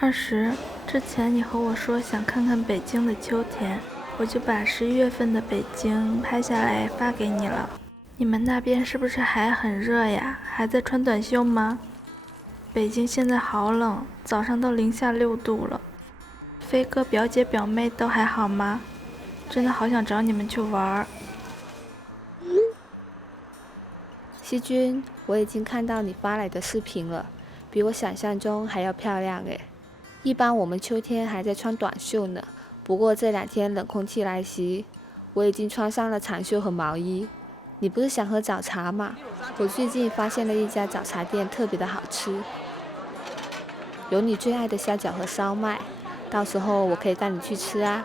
20之前你和我说想看看北京的秋天，我就把11月份的北京拍下来发给你了。你们那边是不是还很热呀？还在穿短袖吗？北京现在好冷，早上都零下6度了。飞哥、表姐、表妹都还好吗？真的好想找你们去玩。希君，我已经看到你发来的视频了，比我想象中还要漂亮诶。一般我们秋天还在穿短袖呢，不过这2天冷空气来袭，我已经穿上了长袖和毛衣。你不是想喝早茶吗？我最近发现了一家早茶店，特别的好吃，有你最爱的虾饺和烧麦，到时候我可以带你去吃啊。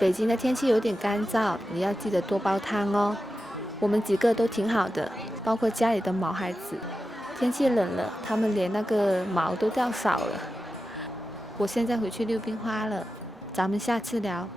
北京的天气有点干燥，你要记得多煲汤哦。我们几个都挺好的，包括家里的毛孩子。天气冷了，他们连那个毛都掉少了。我现在回去溜冰花了，咱们下次聊。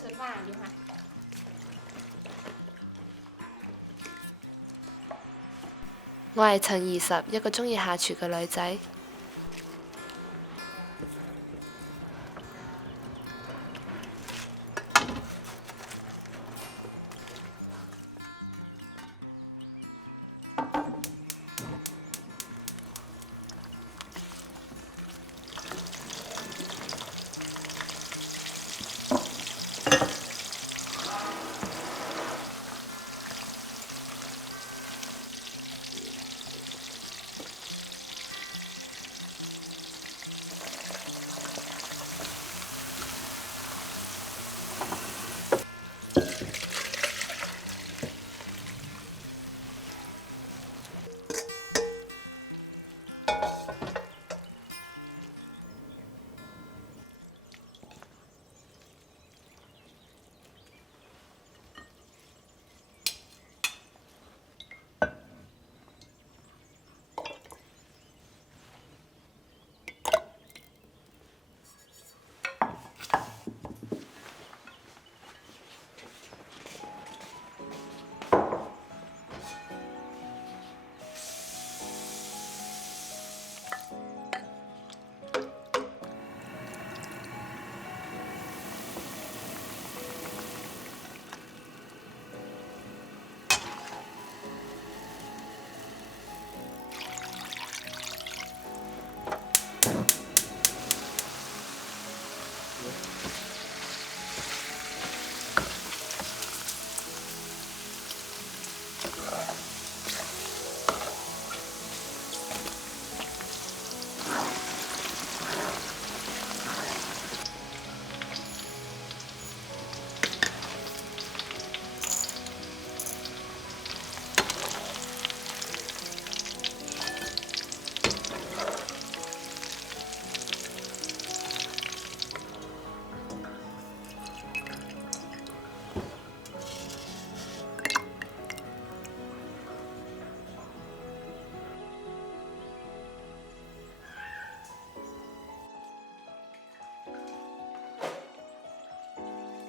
吃飯要嚇。我係陳20，一個鍾意下廚嘅女仔。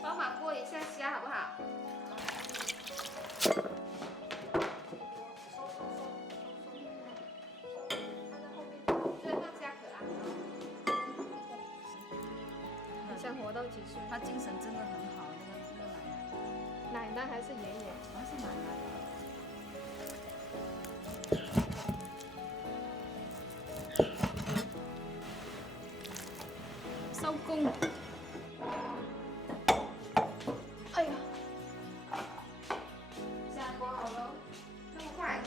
帮忙过一下虾好不好？对，放虾壳啊。你想活到几岁？他精神真的很好，那个奶奶。奶奶还是爷爷？好像是奶奶。收工。哎呀，下锅好了，那么快？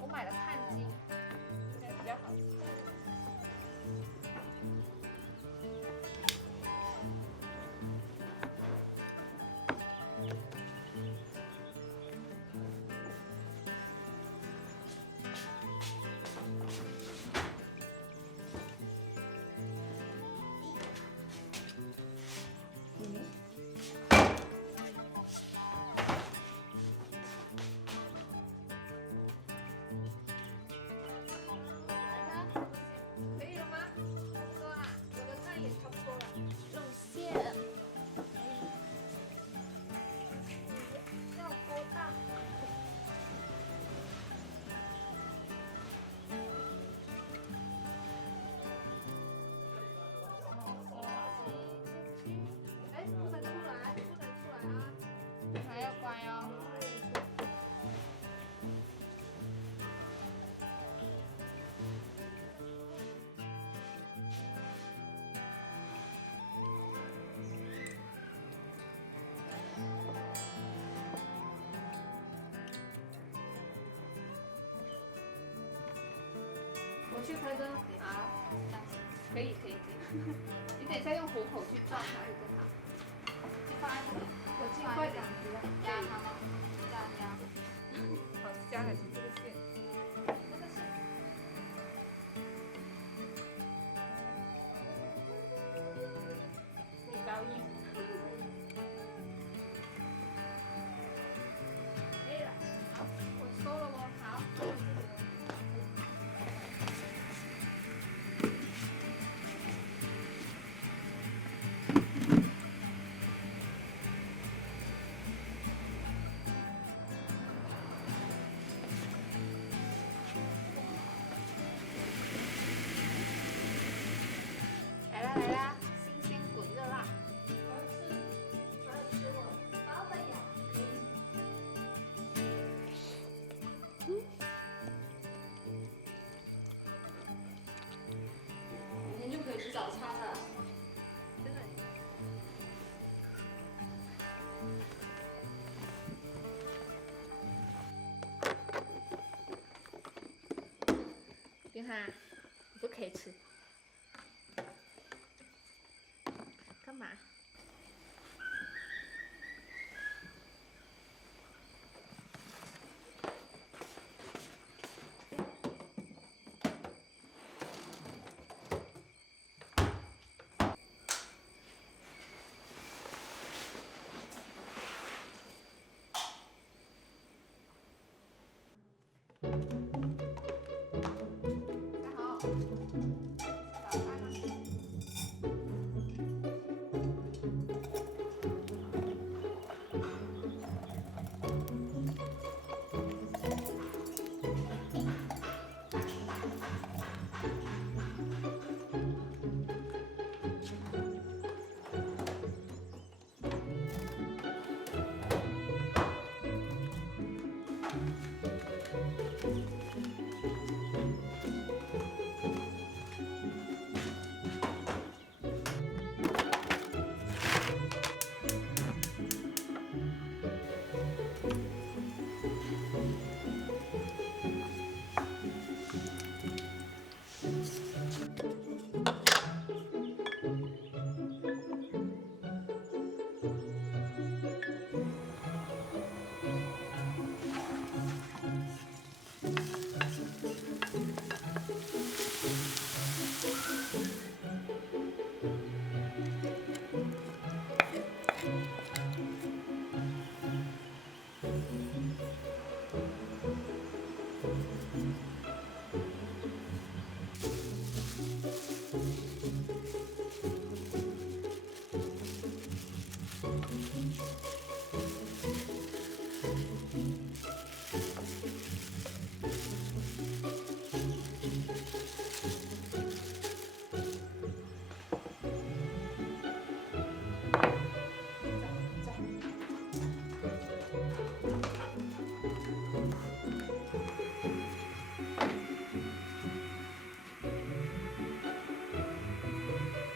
我买了碳晶，这样比较好吃。可以了吗？差不多啦，我的蛋也差不多了。露馅，要多大？哎，不能出来，不能出来啊！还要关哦。我去开灯。好，可以可以可以。你等一下用虎口去照才会更好。就放在这里。我尽快点压它吗？压。好，加还是这个线？这个线。你高音。可以了。好，我收了哦。好。来啦来啦，新鲜滚热辣。我要吃我包的呀。明天就可以吃早餐了。真的。冰涵，你不可以吃。干嘛？大家好，早餐呢？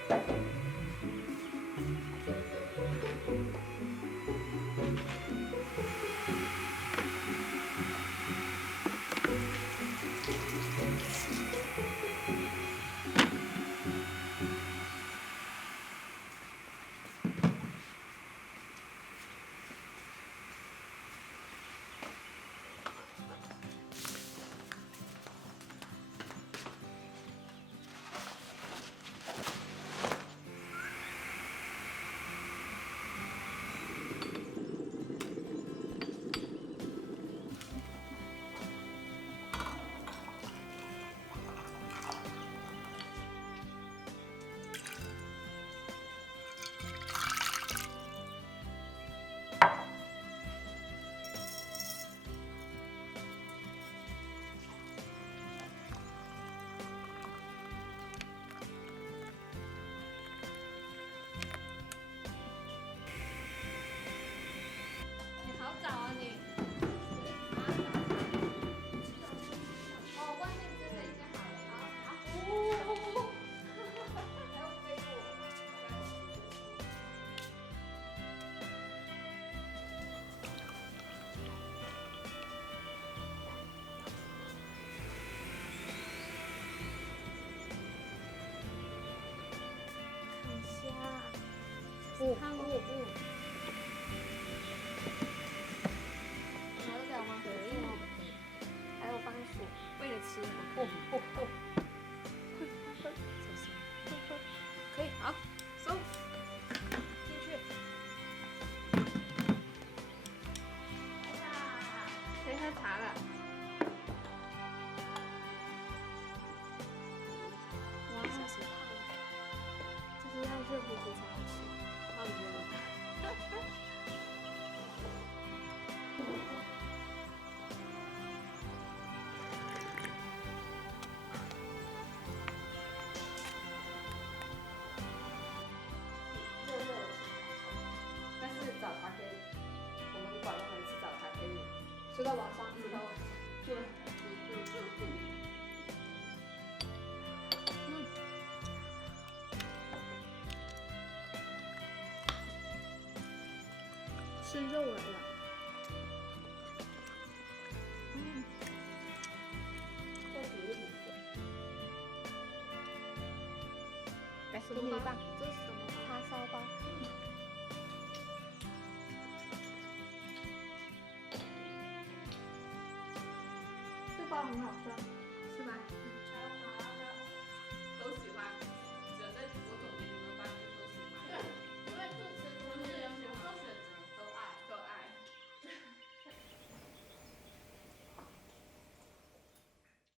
你好早啊你！哦，外面真的已经好了啊！哦，还要飞我。看虾，看我不。拿得了吗？可以吗？还有番薯，为了吃吗？不，小心。可以，好，走，进去。可以喝茶了。哇，小心烫。就是要热乎乎才好吃，泡里面的。热热的，但是早茶可以，我们广东人吃早茶可以吃到晚上，吃到晚上。对。是肉来了。再煮一点。来，给你一半。这是什么？叉烧包。这包很好吃。